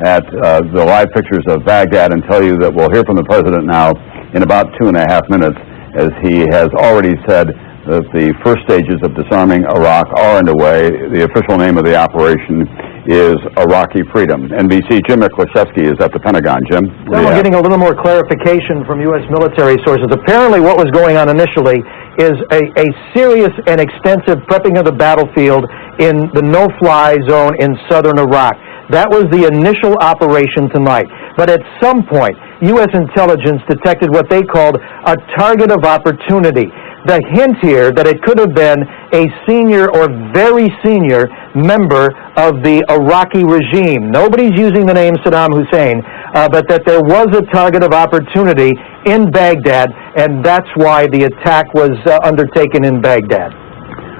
at the live pictures of Baghdad and tell you that we'll hear from the president now in about 2.5 minutes, as he has already said that the first stages of disarming Iraq are underway. The official name of the operation is Iraqi Freedom. NBC Jim Miklashevsky is at the Pentagon. Jim? Now we're getting a little more clarification from U.S. military sources. Apparently what was going on initially is a serious and extensive prepping of the battlefield in the no-fly zone in southern Iraq. That was the initial operation tonight. But at some point, U.S. intelligence detected what they called a target of opportunity. The hint here that it could have been a senior or very senior member of the Iraqi regime. Nobody's using the name Saddam Hussein, but that there was a target of opportunity in Baghdad, and that's why the attack was undertaken in Baghdad.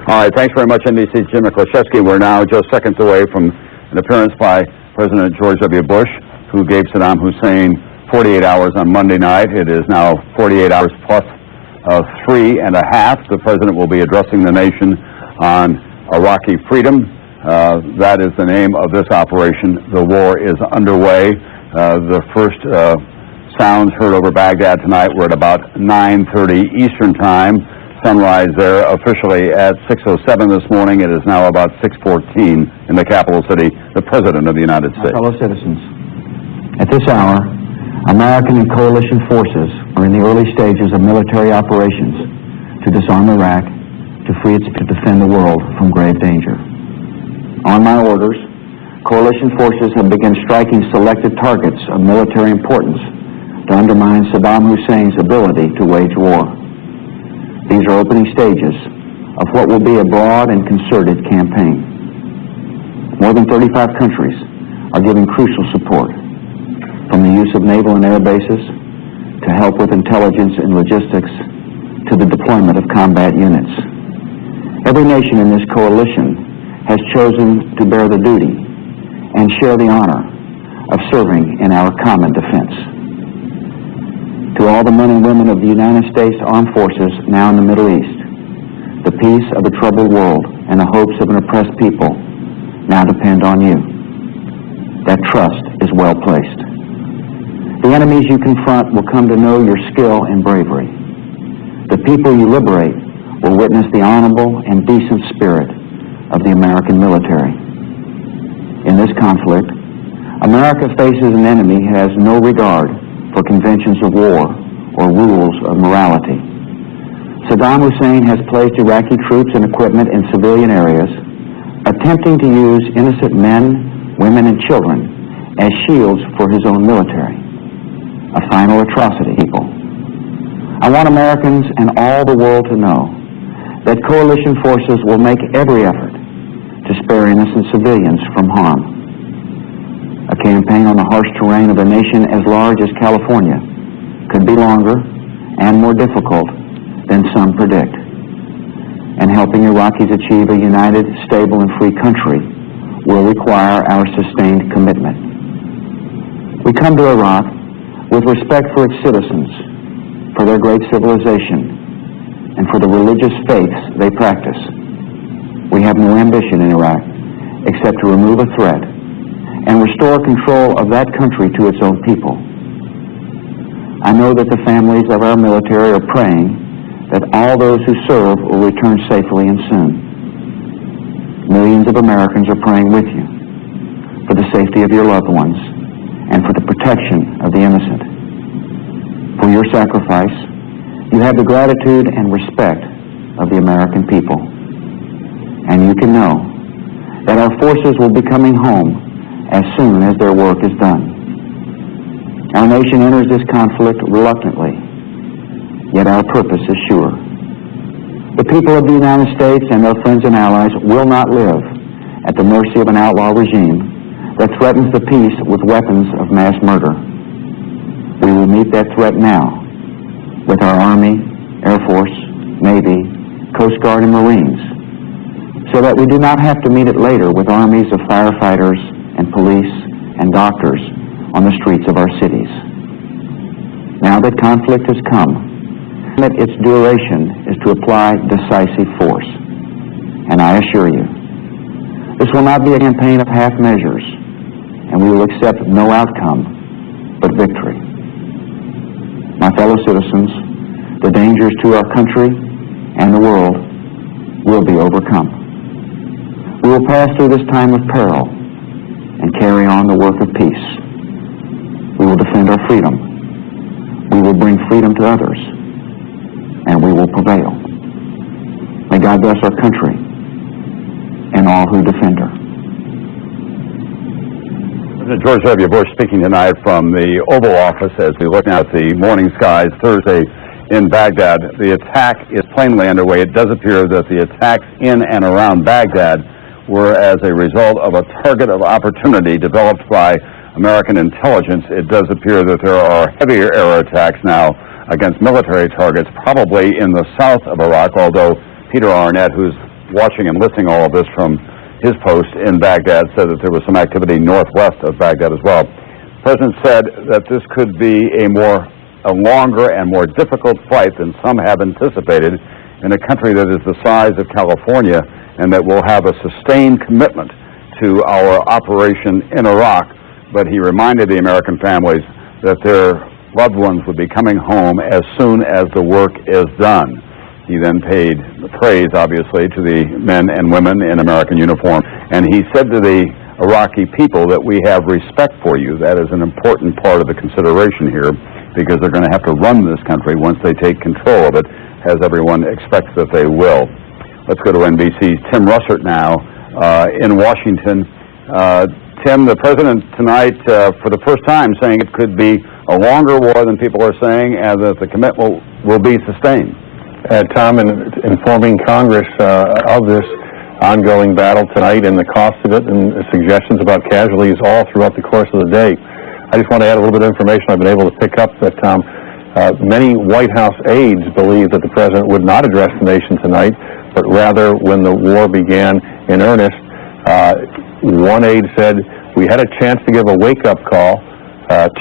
All right, thanks very much, NBC's Jim Miklashevsky. We're now just seconds away from an appearance by President George W. Bush, who gave Saddam Hussein 48 hours on Monday night. It is now 48 hours plus 3.5. The president will be addressing the nation on Iraqi Freedom. That is the name of this operation. The war is underway. The first sounds heard over Baghdad tonight were at about 9:30 Eastern Time. Sunrise there officially at 6:07 this morning. It is now about 6:14 in the capital city. The President of the United States. Fellow citizens, at this hour, American and coalition forces are in the early stages of military operations to disarm Iraq, to free it to defend the world from grave danger. On my orders, coalition forces have begun striking selected targets of military importance to undermine Saddam Hussein's ability to wage war. These are opening stages of what will be a broad and concerted campaign. More than 35 countries are giving crucial support, from the use of naval and air bases to help with intelligence and logistics to the deployment of combat units. Every nation in this coalition has chosen to bear the duty and share the honor of serving in our common defense. To all the men and women of the United States Armed Forces now in the Middle East, the peace of a troubled world and the hopes of an oppressed people now depend on you. That trust is well placed. The enemies you confront will come to know your skill and bravery. The people you liberate will witness the honorable and decent spirit of the American military. In this conflict, America faces an enemy who has no regard for conventions of war or rules of morality. Saddam Hussein has placed Iraqi troops and equipment in civilian areas, attempting to use innocent men, women, and children as shields for his own military. A final atrocity, people. I want Americans and all the world to know that coalition forces will make every effort to spare innocent civilians from harm. A campaign on the harsh terrain of a nation as large as California could be longer and more difficult than some predict. And helping Iraqis achieve a united, stable, and free country will require our sustained commitment. We come to Iraq with respect for its citizens, for their great civilization, and for the religious faiths they practice. We have no ambition in Iraq except to remove a threat and restore control of that country to its own people. I know that the families of our military are praying that all those who serve will return safely and soon. Millions of Americans are praying with you for the safety of your loved ones and for the protection of the innocent. For your sacrifice, you have the gratitude and respect of the American people. And you can know that our forces will be coming home as soon as their work is done. Our nation enters this conflict reluctantly, yet our purpose is sure. The people of the United States and their friends and allies will not live at the mercy of an outlaw regime that threatens the peace with weapons of mass murder. We will meet that threat now with our Army, Air Force, Navy, Coast Guard, and Marines, so that we do not have to meet it later with armies of firefighters and police and doctors on the streets of our cities. Now that conflict has come, its duration is to apply decisive force. And I assure you, this will not be a campaign of half measures, and we will accept no outcome but victory. My fellow citizens, the dangers to our country and the world will be overcome. We will pass through this time of peril and carry on the work of peace. We will defend our freedom. We will bring freedom to others, and we will prevail. May God bless our country and all who defend her. President George W. Bush speaking tonight from the Oval Office as we look now at the morning skies Thursday in Baghdad. The attack is plainly underway. It does appear that the attacks in and around Baghdad were as a result of a target of opportunity developed by American intelligence. It does appear that there are heavier air attacks now against military targets, probably in the south of Iraq, although Peter Arnett, who's watching and listening all of this from his post in Baghdad, said that there was some activity northwest of Baghdad as well. The President said that this could be a longer and more difficult fight than some have anticipated in a country that is the size of California and that will have a sustained commitment to our operation in Iraq. But he reminded the American families that their loved ones would be coming home as soon as the work is done. He then paid praise, obviously, to the men and women in American uniform, and he said to the Iraqi people that we have respect for you. That is an important part of the consideration here, because they're going to have to run this country once they take control of it, as everyone expects that they will. Let's go to NBC's Tim Russert now in Washington. Tim, the President tonight, for the first time, saying it could be a longer war than people are saying, and that the commitment will be sustained. Tom, in informing Congress of this ongoing battle tonight and the cost of it and suggestions about casualties all throughout the course of the day, I just want to add a little bit of information I've been able to pick up that, Tom, many White House aides believe that the President would not address the nation tonight, but rather when the war began in earnest. One aide said, we had a chance to give a wake-up call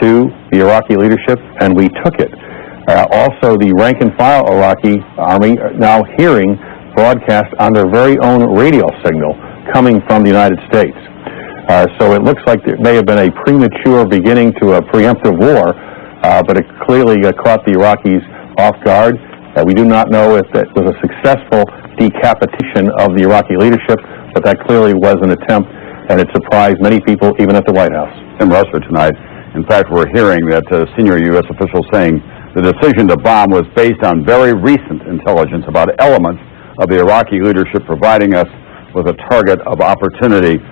to the Iraqi leadership, and we took it. Also, the rank-and-file Iraqi army are now hearing broadcast on their very own radio signal coming from the United States. So it looks like there may have been a premature beginning to a preemptive war, but it clearly caught the Iraqis off guard. We do not know if that was a successful decapitation of the Iraqi leadership, but that clearly was an attempt, and it surprised many people, even at the White House. Tim Russert tonight. In fact, we're hearing that senior U.S. officials saying the decision to bomb was based on very recent intelligence about elements of the Iraqi leadership providing us with a target of opportunity.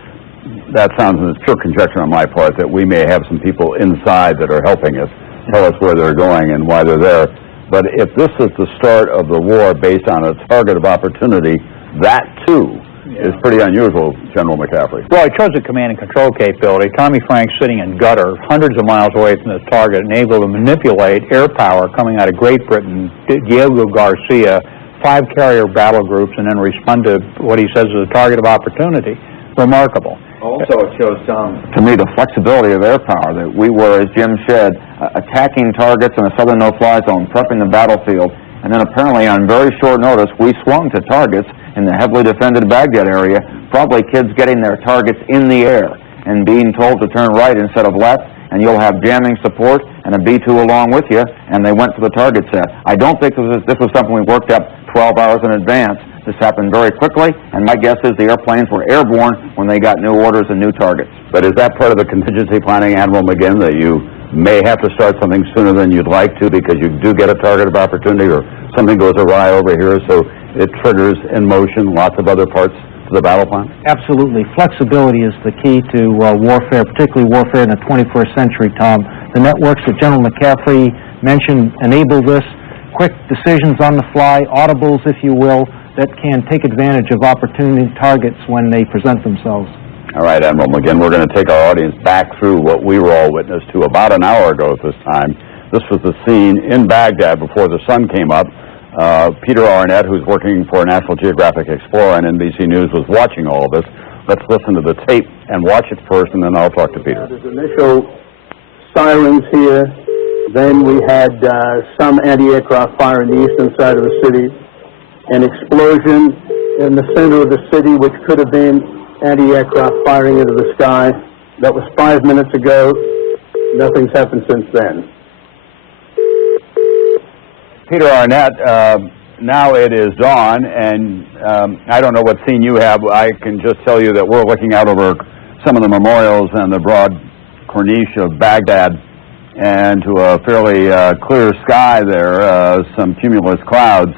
That sounds as pure conjecture on my part, that we may have some people inside that are helping us tell us where they're going and why they're there. But if this is the start of the war based on a target of opportunity, that too is pretty unusual, General McCaffrey. Well, it shows a command and control capability. Tommy Franks sitting in gutter, hundreds of miles away from the target, and able to manipulate air power coming out of Great Britain, Diego Garcia, 5 carrier battle groups, and then respond to what he says is a target of opportunity. Remarkable. Also, it shows to me, the flexibility of air power, that we were, as Jim said, attacking targets in a southern no-fly zone, prepping the battlefield, and then apparently on very short notice, we swung to targets in the heavily defended Baghdad area, probably kids getting their targets in the air and being told to turn right instead of left, and you'll have jamming support and a B-2 along with you, and they went to the target set. I don't think this was something we worked up 12 hours in advance. This happened very quickly, and my guess is the airplanes were airborne when they got new orders and new targets. But is that part of the contingency planning, Admiral McGinn, that you may have to start something sooner than you'd like to because you do get a target of opportunity, or something goes awry over here, so it triggers in motion lots of other parts to the battle plan? Absolutely. Flexibility is the key to warfare, particularly warfare in the 21st century, Tom. The networks that General McCaffrey mentioned enable this. Quick decisions on the fly, audibles, if you will, that can take advantage of opportunity targets when they present themselves. All right, Admiral McGinn, we're going to take our audience back through what we were all witness to about an hour ago at this time. This was the scene in Baghdad before the sun came up. Peter Arnett, who's working for National Geographic Explorer and NBC News, was watching all of this. Let's listen to the tape and watch it first, and then I'll talk to Peter. There's initial sirens here, Then we had some anti-aircraft fire in the eastern side of the city, an explosion in the center of the city, which could have been anti-aircraft firing into the sky. That was 5 minutes ago. Nothing's happened since then. Peter Arnett, now it is dawn, and I don't know what scene you have. I can just tell you that we're looking out over some of the memorials and the broad corniche of Baghdad, and to a fairly clear sky there, some cumulus clouds.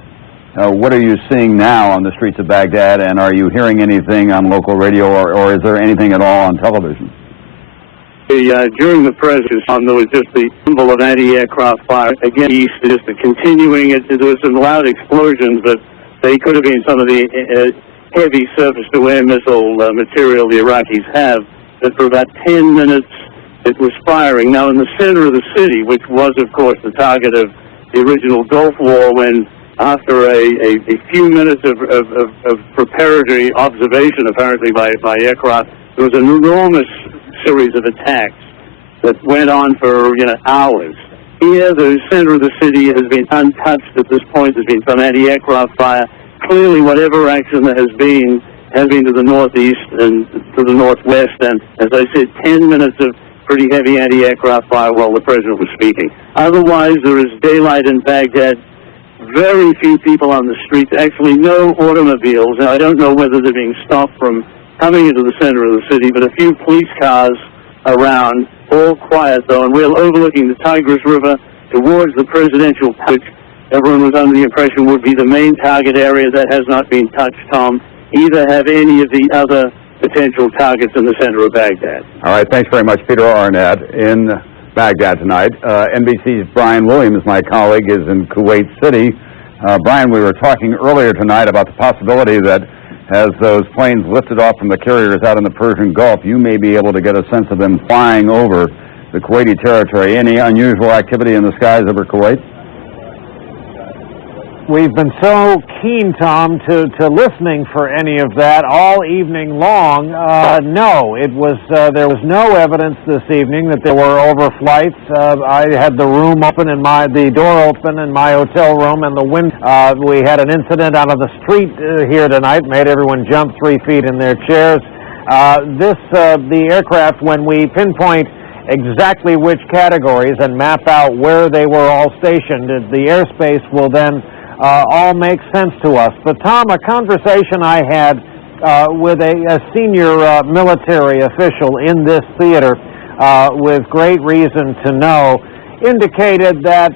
What are you seeing now on the streets of Baghdad, and are you hearing anything on local radio, or is there anything at all on television? During the press, there was just the symbol of anti-aircraft fire. Again, east, just continuing. There was some loud explosions, but they could have been some of the heavy surface-to-air missile material the Iraqis have. But for about 10 minutes, it was firing. Now, in the center of the city, which was, of course, the target of the original Gulf War, when after a few minutes of preparatory observation, apparently by aircraft, there was an enormous series of attacks that went on for, hours. Here, the center of the city has been untouched at this point. There's been some anti-aircraft fire. Clearly, whatever action there has been to the northeast and to the northwest, and, as I said, 10 minutes of pretty heavy anti-aircraft fire while the president was speaking. Otherwise, there is daylight in Baghdad. Very few people on the streets, actually no automobiles. Now, I don't know whether they're being stopped from coming into the center of the city, but a few police cars around, all quiet though, and we're overlooking the Tigris River towards the presidential which everyone was under the impression would be the main target area. That has not been touched, Tom. Either have any of the other potential targets in the center of Baghdad. All right, thanks very much, Peter Arnett, in Baghdad tonight. NBC's Brian Williams, my colleague, is in Kuwait City. Brian, we were talking earlier tonight about the possibility that as those planes lifted off from the carriers out in the Persian Gulf, you may be able to get a sense of them flying over the Kuwaiti territory. Any unusual activity in the skies over Kuwait? We've been so keen, Tom, to listening for any of that all evening long. No, there was no evidence this evening that there were overflights. I had the room open and the door open in my hotel room, and we had an incident out of the street here tonight, made everyone jump 3 feet in their chairs. The aircraft, when we pinpoint exactly which categories and map out where they were all stationed, the airspace will then all makes sense to us. But, Tom, a conversation I had with a senior military official in this theater with great reason to know indicated that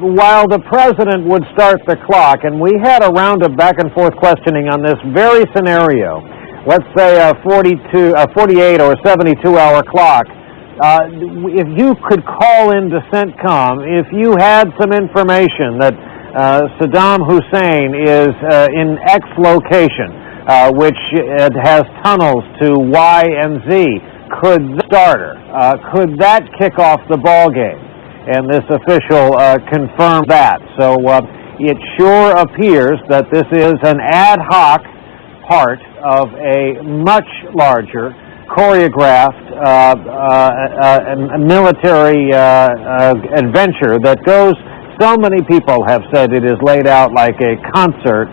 while the president would start the clock, and we had a round of back-and-forth questioning on this very scenario, let's say a 48 or 72-hour clock, if you could call into CENTCOM, if you had some information that Saddam Hussein is in X location, which has tunnels to Y and Z. Could that kick off the ball game? And this official confirmed that. So it sure appears that this is an ad hoc part of a much larger choreographed military adventure that goes. So many people have said it is laid out like a concert,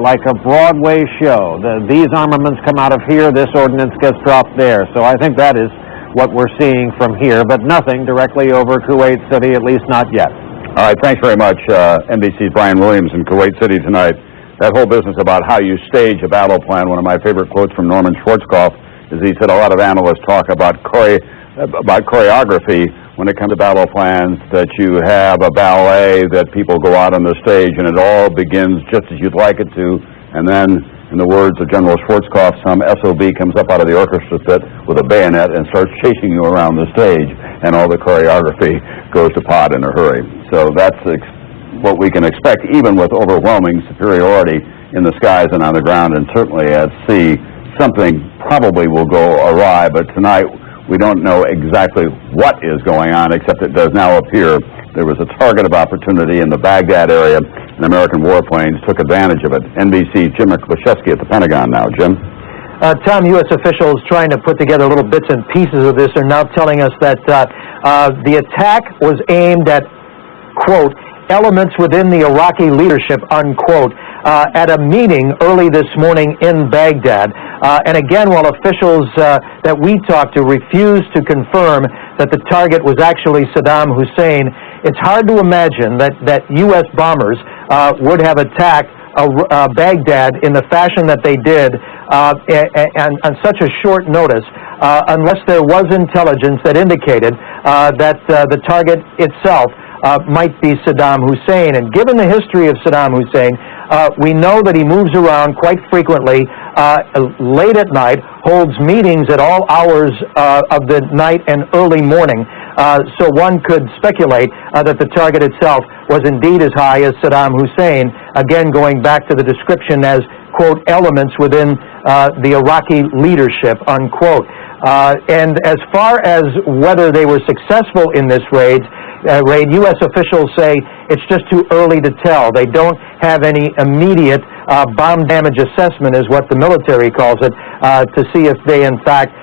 like a Broadway show. These armaments come out of here, this ordnance gets dropped there. So I think that is what we're seeing from here, but nothing directly over Kuwait City, at least not yet. All right, thanks very much, NBC's Brian Williams in Kuwait City tonight. That whole business about how you stage a battle plan, one of my favorite quotes from Norman Schwarzkopf is he said a lot of analysts talk about choreography when it comes to battle plans, that you have a ballet that people go out on the stage and it all begins just as you'd like it to, and then, in the words of General Schwarzkopf, some SOB comes up out of the orchestra pit with a bayonet and starts chasing you around the stage, and all the choreography goes to pot in a hurry. So that's what we can expect, even with overwhelming superiority in the skies and on the ground, and certainly at sea. Something probably will go awry, but tonight we don't know exactly what is going on, except it does now appear there was a target of opportunity in the Baghdad area, and American warplanes took advantage of it. NBC's Jim Klashevsky at the Pentagon now. Jim? Tom, U.S. officials trying to put together little bits and pieces of this are now telling us that The attack was aimed at, quote, elements within the Iraqi leadership, unquote, at a meeting early this morning in Baghdad. And again, while officials that we talked to refused to confirm that the target was actually Saddam Hussein, it's hard to imagine that U.S. bombers would have attacked Baghdad in the fashion that they did and on such a short notice, unless there was intelligence that indicated that the target itself might be Saddam Hussein. And given the history of Saddam Hussein, we know that he moves around quite frequently late at night, holds meetings at all hours of the night and early morning. So one could speculate that the target itself was indeed as high as Saddam Hussein, again going back to the description as, quote, elements within the Iraqi leadership, unquote. And as far as whether they were successful in this raid, U.S. officials say it's just too early to tell. They don't have any immediate bomb damage assessment, is what the military calls it, to see if they, in fact,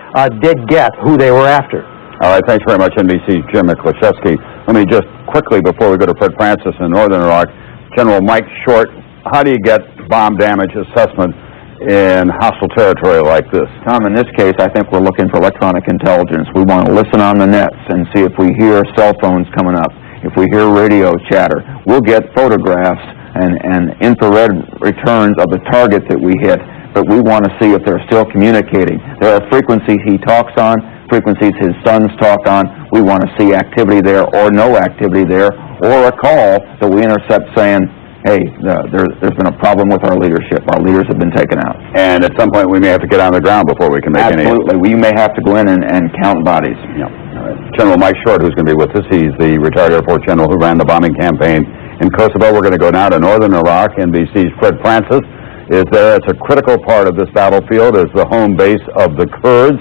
did get who they were after. All right, thanks very much, NBC's Jim Miklashevsky. Let me just quickly, before we go to Fred Francis in northern Iraq, General Mike Short, how do you get bomb damage assessment in hostile territory like this? Tom, in this case, I think we're looking for electronic intelligence. We want to listen on the nets and see if we hear cell phones coming up, if we hear radio chatter. We'll get photographs and infrared returns of the target that we hit, but we want to see if they're still communicating. There are frequencies he talks on, frequencies his sons talk on. We want to see activity there or no activity there, or a call that we intercept saying, hey, there's been a problem with our leadership. Our leaders have been taken out. And at some point we may have to get on the ground before we can make any... Absolutely. We may have to go in and count bodies. Yeah. All right. General Mike Short, who's going to be with us, he's the retired Air Force general who ran the bombing campaign in Kosovo. We're going to go now to northern Iraq. NBC's Fred Francis is there. It's a critical part of this battlefield. It's the home base of the Kurds,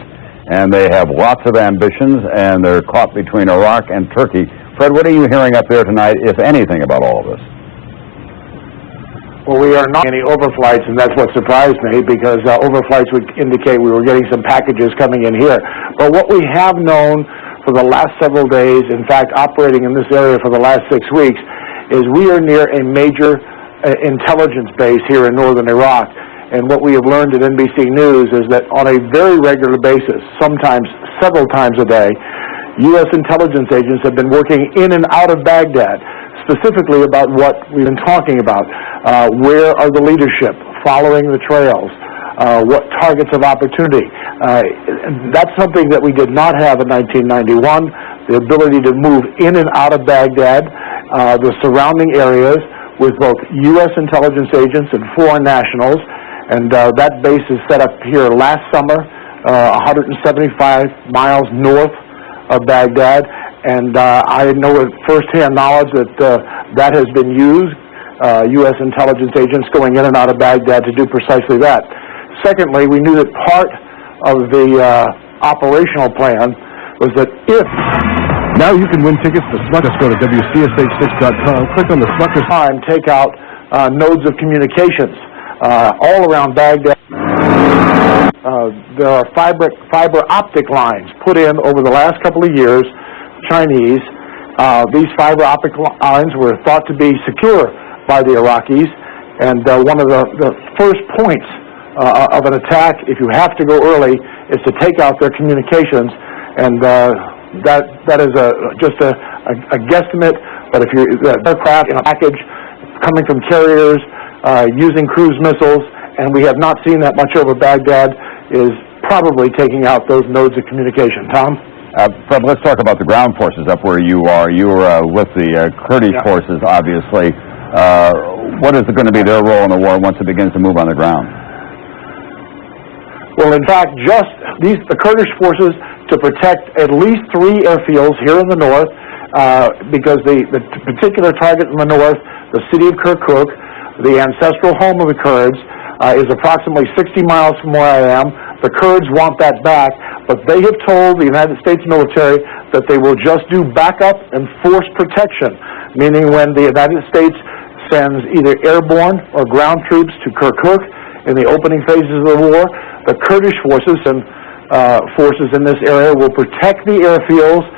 and they have lots of ambitions, and they're caught between Iraq and Turkey. Fred, what are you hearing up there tonight, if anything, about all of this? Well, we are not any overflights, and that's what surprised me, because overflights would indicate we were getting some packages coming in here. But what we have known for the last several days, in fact, operating in this area for the last 6 weeks, is we are near a major intelligence base here in northern Iraq. And what we have learned at NBC News is that on a very regular basis, sometimes several times a day, U.S. intelligence agents have been working in and out of Baghdad, specifically about what we've been talking about. Where are the leadership following the trails? What targets of opportunity? That's something that we did not have in 1991, the ability to move in and out of Baghdad, the surrounding areas with both U.S. intelligence agents and foreign nationals. And that base is set up here last summer, 175 miles north of Baghdad. And I know with firsthand knowledge that that has been used, U.S. intelligence agents going in and out of Baghdad to do precisely that. Secondly, we knew that part of the operational plan was that if... Now you can win tickets to Smuckers. Go to WCSH6.com, click on the Smuckers... ...time, take out nodes of communications all around Baghdad. There are fiber optic lines put in over the last couple of years, Chinese. These fiber optic lines were thought to be secure by the Iraqis, and one of the first points of an attack, if you have to go early, is to take out their communications, and that is just a guesstimate. But if you're aircraft in a package coming from carriers using cruise missiles, and we have not seen that much over Baghdad, is probably taking out those nodes of communication. Tom? Fred, let's talk about the ground forces up where you are. You were with the Kurdish forces, obviously. What is going to be their role in the war once it begins to move on the ground? Well, in fact, just the Kurdish forces to protect at least 3 airfields here in the north, because the particular target in the north, the city of Kirkuk, the ancestral home of the Kurds, is approximately 60 miles from where I am. The Kurds want that back, but they have told the United States military that they will just do backup and force protection, meaning when the United States sends either airborne or ground troops to Kirkuk in the opening phases of the war, the Kurdish forces and forces in this area will protect the airfields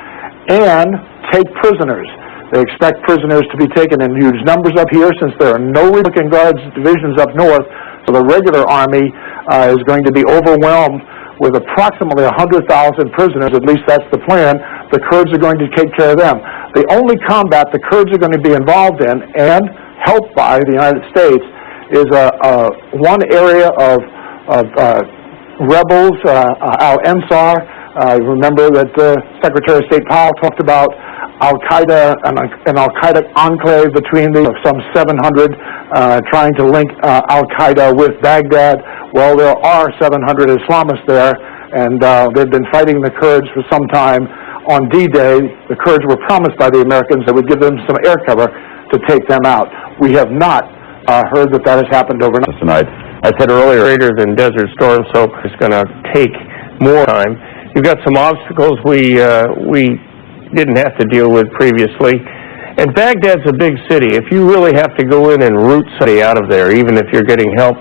and take prisoners. They expect prisoners to be taken in huge numbers up here since there are no Republican Guards divisions up north, so the regular Army is going to be overwhelmed with approximately 100,000 prisoners. At least that's the plan. The Kurds are going to take care of them. The only combat the Kurds are going to be involved in, and helped by the United States, is one area of rebels, Al-Ansar. Remember that Secretary of State Powell talked about Al-Qaeda, an Al-Qaeda enclave between some 700 trying to link Al-Qaeda with Baghdad. Well, there are 700 Islamists there, and they've been fighting the Kurds for some time. On D-Day, the Kurds were promised by the Americans that would give them some air cover to take them out. We have not heard that that has happened overnight. Tonight, I said earlier, greater than Desert Storm, so it's going to take more time. You've got some obstacles we didn't have to deal with previously. And Baghdad's a big city. If you really have to go in and root somebody out of there, even if you're getting help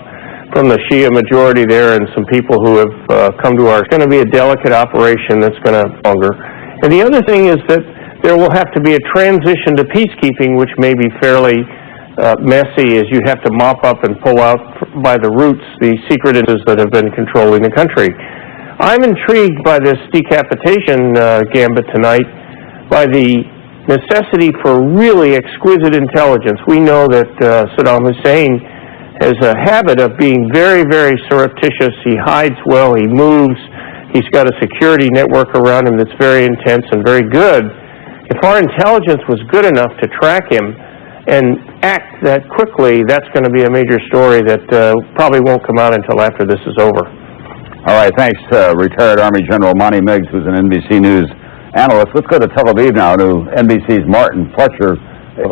from the Shia majority there and some people who have come to it's going to be a delicate operation that's going to longer. And the other thing is that there will have to be a transition to peacekeeping, which may be fairly messy, as you have to mop up and pull out by the roots the secret interests that have been controlling the country. I'm intrigued by this decapitation gambit tonight, by the necessity for really exquisite intelligence. We know that Saddam Hussein has a habit of being very, very surreptitious. He hides well, he moves, he's got a security network around him that's very intense and very good. If our intelligence was good enough to track him and act that quickly, that's going to be a major story that probably won't come out until after this is over. All right, thanks, retired Army General Monty Meigs, who's an NBC News analyst. Let's go to Tel Aviv now to NBC's Martin Fletcher.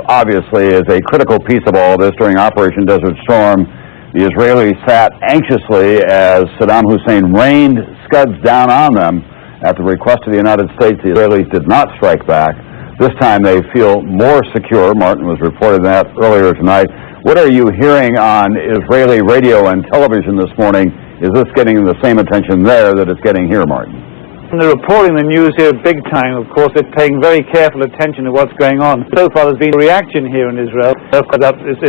Obviously, is a critical piece of all this during Operation Desert Storm. The Israelis sat anxiously as Saddam Hussein rained Scuds down on them. At the request of the United States, the Israelis did not strike back. This time they feel more secure. Martin was reporting that earlier tonight. What are you hearing on Israeli radio and television this morning? Is this getting the same attention there that it's getting here, Martin? They're reporting the news here big time. Of course, they're paying very careful attention to what's going on. So far, there's been a reaction here in Israel. It's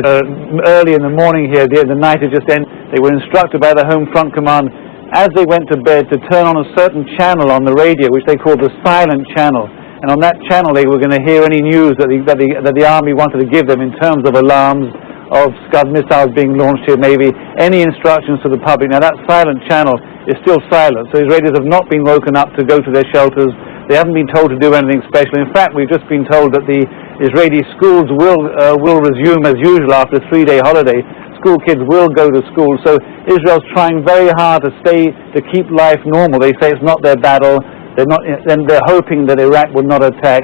early in the morning here. The night had just ended. They were instructed by the Home Front Command, as they went to bed, to turn on a certain channel on the radio, which they called the silent channel. And on that channel, they were going to hear any news that the Army wanted to give them in terms of alarms, of Scud missiles being launched here, maybe any instructions to the public. Now, that silent channel is still silent, so Israelis have not been woken up to go to their shelters. They haven't been told to do anything special. In fact, we've just been told that the Israeli schools will resume as usual after a 3-day holiday. School kids will go to school, so Israel's trying very hard to keep life normal. They say it's not their battle. They're hoping that Iraq will not attack.